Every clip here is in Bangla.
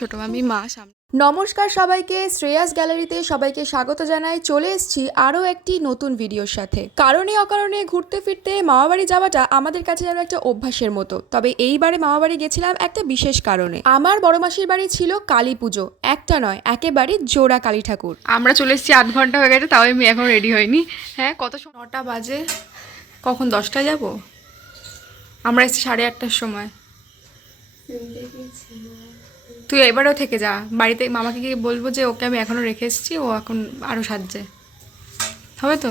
ছোটো মামি মা সামনে। নমস্কার সবাইকে শ্রেয়াস গ্যালারিতে সবাইকে স্বাগত জানাই। চলে এসেছি আরও একটি নতুন ভিডিওর সাথে। কারণে অকারণে ঘুরতে ফিরতে মামাবাড়ি যাওয়াটা আমাদের কাছে যেন একটা অভ্যাসের মতো। তবে এইবারে মামাবাড়ি গেছিলাম একটা বিশেষ কারণে। আমার বড় মাসির বাড়ি ছিল কালী পুজো। একটা নয় একেবারে জোড়া কালী ঠাকুর। আমরা চলে এসেছি আধ ঘণ্টা হয়ে গেছে তাও আমি এখন রেডি হইনি। হ্যাঁ কত সময় নটা বাজে। কখন দশটায় যাব? আমরা এসেছি সাড়ে আটটার সময়। তুই এবারেও থেকে যা। বাড়িতে মামাকে গিয়ে বলব যে, ওকে আমি এখনও রেখে এসেছি, ও এখন আরও সাজছে। হবে তো?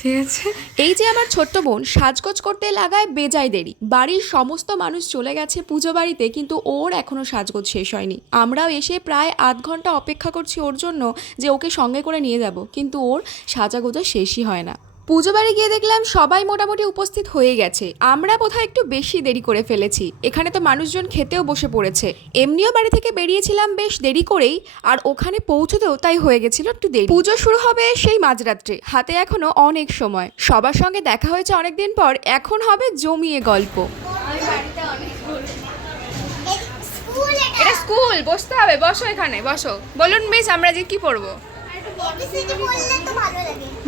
ঠিক আছে? এই যে আমার ছোট্ট বোন, সাজগোজ করতে লাগায় বেজায় দেরি। বাড়ির সমস্ত মানুষ চলে গেছে পুজো বাড়িতে, কিন্তু ওর এখনও সাজগোজ শেষ হয়নি। আমরাও এসে প্রায় আধ ঘণ্টা অপেক্ষা করছি ওর জন্য যে ওকে সঙ্গে করে নিয়ে যাব, কিন্তু ওর সাজাগোজা শেষই হয় না। পুজো বাড়ি গিয়ে দেখলাম সবাই মোটামুটি উপস্থিত হয়ে গেছে। আমরা বোধহয় একটু বেশি দেরি করে ফেলেছি। এখানে তো মানুষজন খেতেও বসে পড়েছে। এমনিও বাড়ি থেকে বেরিয়েছিলাম বেশ দেরি করেই আর ওখানে পৌঁছতেও তাই হয়ে গেছিল একটু দেরি। পুজো শুরু হবে সেই মাঝরাত্রে। হাতে এখনও অনেক সময়। সবার সঙ্গে দেখা হয়েছে অনেকদিন পর এখন হবে জমিয়ে গল্প। স্কুল এটা। স্কুল বসতে হবে বসো এখানে বসো। বলুন মিস আমরা যে কি পড়ব?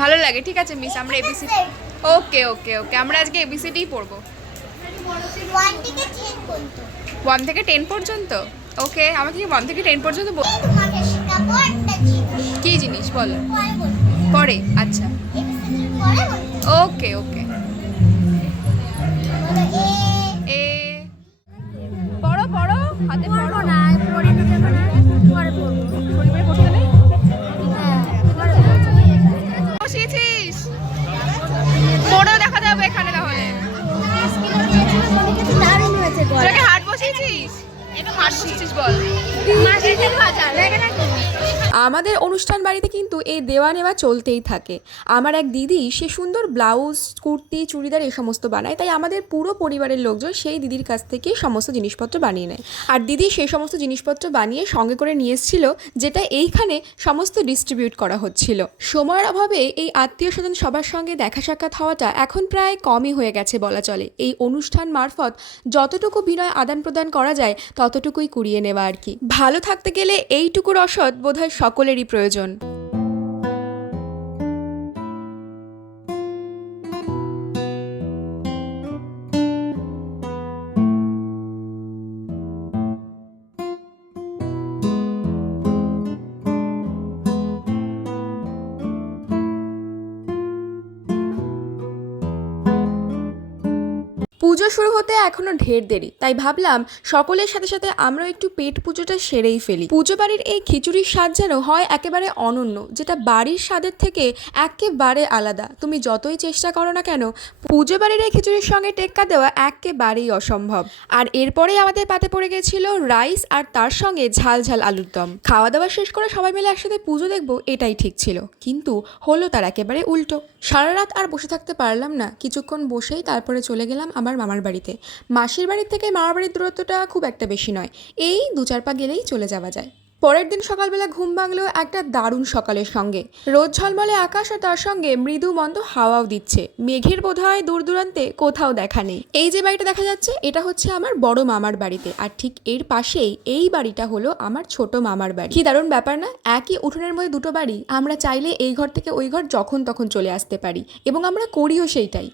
ভালো লাগে। ঠিক আছে মিস আমরা এবিসি ওকে ওকে ওকে আমরা আজকে এবিসিডিই পড়ব। ওয়ান থেকে টেন পর্যন্ত। ওকে আমাকে কি ওয়ান থেকে টেন পর্যন্ত কি জিনিস বলো? পরে আচ্ছা। ওকে ওকে। দারুণ হয়েছে হাট বল আমাদের অনুষ্ঠান বাড়িতে কিন্তু এই দেওয়া নেওয়া চলতেই থাকে। আমার এক দিদি, সে সুন্দর ব্লাউজ, কুর্তি, চুড়িদার এই সমস্ত বানায়, তাই আমাদের পুরো পরিবারের লোকজন সেই দিদির কাছ থেকে সমস্ত জিনিসপত্র বানিয়ে নেয়। আর দিদি সেই সমস্ত জিনিসপত্র বানিয়ে সঙ্গে করে নিয়ে এসেছিল, যেটা এইখানে সমস্ত ডিস্ট্রিবিউট করা হচ্ছিল। সময়ের অভাবে এই আত্মীয় স্বজন সবার সঙ্গে দেখা সাক্ষাৎ হওয়াটা এখন প্রায় কমই হয়ে গেছে বলা চলে। এই অনুষ্ঠান মারফত যতটুকু বিনয় আদান প্রদান করা যায় ততটুকুই কুড়িয়ে নেওয়া আর কি। ভালো থাকতে গেলে এইটুকুর রসদ বোধহয় সকলেরই প্রয়োজন। পুজো শুরু হতে এখনও ঢের দেরি, তাই ভাবলাম সকলের সাথে সাথে আমরাও একটু পেট পুজোটা সেরেই ফেলি। পুজো বাড়ির এই খিচুড়ির স্বাদ যেন হয় একেবারে অনন্য, যেটা বাড়ির স্বাদের থেকে একেবারে আলাদা। তুমি যতই চেষ্টা করো না কেন, পুজো বাড়ির এই খিচুড়ির সঙ্গে টেক্কা দেওয়া একেবারেই অসম্ভব। আর এরপরেই আমাদের পাতে পড়ে গেছিল রাইস আর তার সঙ্গে ঝাল ঝাল আলুর দম। খাওয়া দাওয়া শেষ করে সবাই মিলে একসাথে পুজো দেখব, এটাই ঠিক ছিল। কিন্তু হলো তার একেবারে উল্টো। সারা রাত আর বসে থাকতে পারলাম না। কিছুক্ষণ বসেই তারপরে চলে গেলাম আমার মামার বাড়িতে। মাসির বাড়ির থেকে মামার বাড়ির দূরত্বটা খুব একটা বেশি নয়। এই দু চার পা গেলেই চলে যাওয়া যায়। পরের দিন সকালবেলা ঘুম ভাঙলেও একটা দারুণ সকালের সঙ্গে। রোদ ঝলমলে আকাশ আর তার সঙ্গে মৃদু মন্দ হাওয়াও দিচ্ছে। মেঘের বোধহয় দূর দূরান্তে কোথাও দেখা নেই। এই যে বাড়িটা দেখা যাচ্ছে, এটা হচ্ছে আমার বড় মামার বাড়িতে। আর ঠিক এর পাশেই এই বাড়িটা হলো আমার ছোট মামার বাড়ি। কি দারুণ ব্যাপার না? একই উঠোনের মধ্যে দুটো বাড়ি। আমরা চাইলে এই ঘর থেকে ওই ঘর যখন তখন চলে আসতে পারি। এবং আমরা করিও সেইটাই।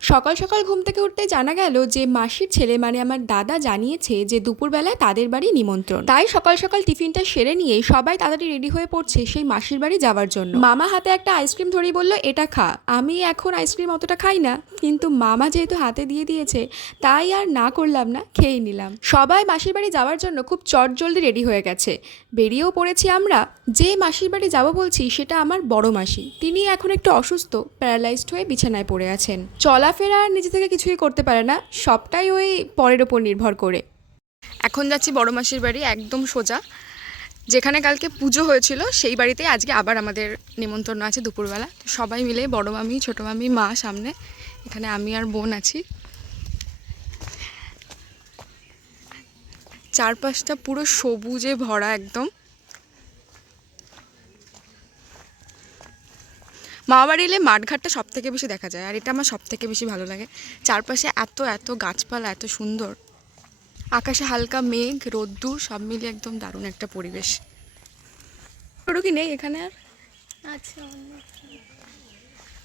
সকাল সকাল ঘুম থেকে উঠতে জানা গেল যে মাসির ছেলে মানে আমার দাদা জানিয়েছে যে দুপুরবেলায় তাদের বাড়ি নিমন্ত্রণ। তাই সকাল সকাল টিফিনটা সেরে নিয়ে সবাই তাড়াতাড়ি রেডি হয়ে পড়ছে সেই মাসির বাড়ি যাওয়ার জন্য। মামা হাতে একটা আইসক্রিম ধরেই বলল, এটা খা। আমি এখন আইসক্রিম অতটা খাই না, কিন্তু মামা যেহেতু হাতে দিয়ে দিয়েছে, তাই আর না করলাম না, খেয়ে নিলাম। সবাই মাসির বাড়ি যাওয়ার জন্য খুব চটজলদি রেডি হয়ে গেছে। বেরিয়েও পড়েছি আমরা। যে মাসির বাড়ি যাব বলছি, সেটা আমার বড় মাসি। তিনি এখন একটু অসুস্থ, প্যারালাইজড হয়ে বিছানায় পড়ে আছেন। চলাফেরা আর নিজে থেকে কিছুই করতে পারে না, সবটাই ওই পরের ওপর নির্ভর করে। এখন যাচ্ছি বড় মাসির বাড়ি, একদম সোজা। যেখানে কালকে পুজো হয়েছিল, সেই বাড়িতে আজকে আবার আমাদের নিমন্ত্রণ আছে দুপুরবেলা। তো সবাই মিলে, বড় মামি, ছোটো মামি, মা সামনে, এখানে আমি আর বোন আছি। চারপাশটা পুরো সবুজে ভরা একদম। মামাবাড়ি এলে মাঠঘাটটা সব থেকে বেশি দেখা যায় আর এটা আমার সব থেকে বেশি ভালো লাগে। চারপাশে এত এত গাছপালা এত সুন্দর। আকাশে হালকা মেঘ রোদ্দুর সব মিলিয়ে একদম দারুণ একটা পরিবেশ। গরু কি নেই এখানে আর? আচ্ছা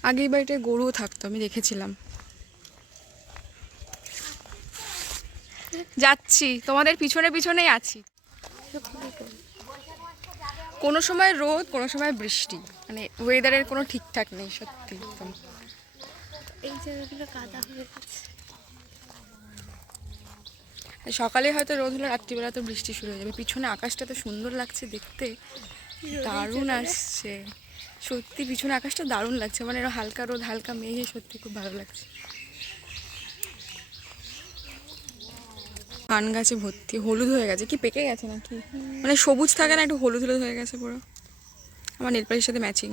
আগে এই বাড়িটায় গরুও থাকতো আমি দেখেছিলাম। যাচ্ছি তোমাদের পিছনে পিছনেই আছি। কোনো সময় রোদ কোনো সময় বৃষ্টি। মানে ওয়েদারের কোনো ঠিকঠাক নেই সত্যি একদম। এই জায়গাগুলো কাদা হয়ে গেছে। সকালে হয়তো রোদ হলে রাত্রিবেলা তো বৃষ্টি শুরু হয়ে যাবে। পিছনে আকাশটা তো সুন্দর লাগছে দেখতে। দারুণ আসছে। সত্যি পিছনে আকাশটা দারুণ লাগছে। মানে হালকা রোদ হালকা মেঘে সত্যি খুব ভালো লাগছে। পান গাছে ভর্তি, হলুদ হয়ে গেছে। কি পেকে গেছে নাকি? মানে সবুজ থাকে না, একটু হলুদ হলুদ হয়ে গেছে পুরো। আমার নীলপাড়ির সাথে ম্যাচিং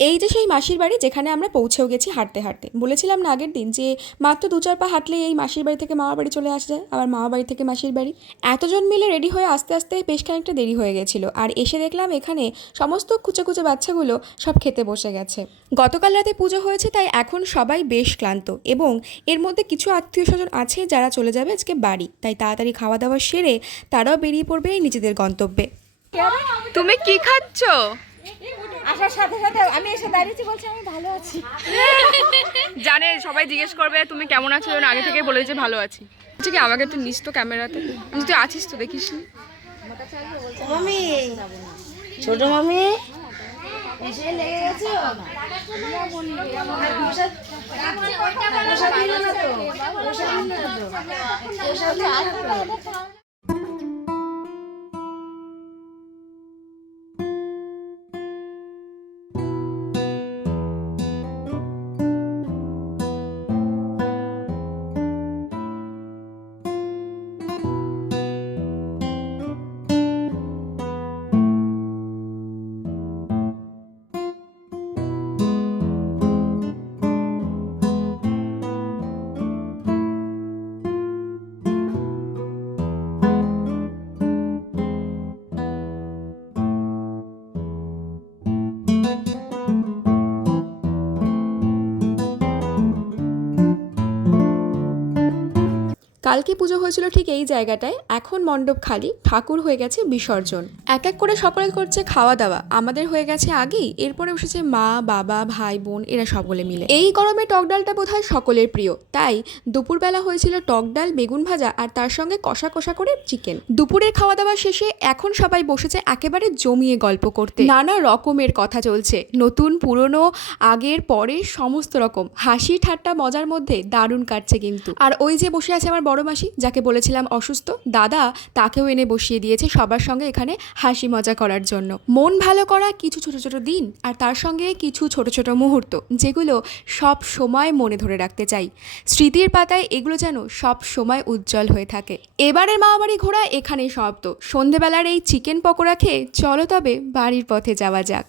এই যে সেই মাসির বাড়ি যেখানে আমরা পৌঁছেও গেছি হাঁটতে হাঁটতে। বলেছিলাম না আগের দিন যে মাত্র দু চার পা হাঁটলেই এই মাসির বাড়ি থেকে মামা বাড়ি চলে আসা যায়, আবার মামা বাড়ি থেকে মাসির বাড়ি। এতজন মিলে রেডি হয়ে আস্তে আস্তে বেশ খানিকটা দেরি হয়ে গেছিল। আর এসে দেখলাম এখানে সমস্ত কুচে কুচে বাচ্চাগুলো সব খেতে বসে গেছে। গতকাল রাতে পুজো হয়েছে, তাই এখন সবাই বেশ ক্লান্ত। এবং এর মধ্যে কিছু আত্মীয় স্বজন আছে যারা চলে যাবে আজকে বাড়ি। তাই তাড়াতাড়ি খাওয়া দাওয়া সেরে তারাও বেরিয়ে পড়বে নিজেদের গন্তব্যে। তুমি কি খাচ্ছ? আসার সাথে সাথে আমি এসে দাঁড়িয়েছি বলছি আমি ভালো আছি। জানে সবাই জিজ্ঞেস করবে তুমি কেমন আছো? আগে থেকে বলে যে ভালো আছি। ঠিক আছে আমাকে একটু নিস তো ক্যামেরাতে। আমি তুই আছিস তো দেখিস নি? মামি ছোট মামি এসে লেগে গেছে কালকে পুজো হয়েছিল ঠিক এই জায়গাটায়, এখন মণ্ডপ খালি, ঠাকুর হয়ে গেছে বিসর্জন। এক এক করে সকলে করছে খাওয়া দাওয়া আমাদের হয়ে গেছে আগেই, এরপরে বসেছে মা, বাবা, ভাই, বোন, এরা সকলে মিলে। এই গরমে টক ডালটা বোধ হয় সকলের প্রিয়, তাই দুপুরবেলা হয়েছিল টক ডাল, বেগুন ভাজা আর তার সঙ্গে কষা কষা করে চিকেন। দুপুরের খাওয়া দাওয়া শেষে এখন সবাই বসেছে একেবারে জমিয়ে গল্প করতে। নানা রকমের কথা চলছে, নতুন, পুরনো, আগের, পরের, সমস্ত রকম। হাসি ঠাট্টা মজার মধ্যে দারুণ কাটছে কিন্তু। আর ওই যে বসে আছে আমার বড় মাসি যাকে বলেছিলাম অসুস্থ, দাদা তাকেও এনে বসিয়ে দিয়েছে সবার সঙ্গে এখানে হাসি মজা করার জন্য। মন ভালো করা কিছু ছোট ছোট দিন, আর তার সঙ্গে কিছু ছোট ছোট মুহূর্ত, যেগুলো সব সময় মনে ধরে রাখতে চাই। স্মৃতির পাতায় এগুলো যেন সব সময় উজ্জ্বল হয়ে থাকে। এবারের মামাবাড়ি ঘোরা এখানেই সমাপ্ত। সন্ধেবেলার এই চিকেন পকোড়া খেয়ে চলো তবে বাড়ির পথে যাওয়া যাক।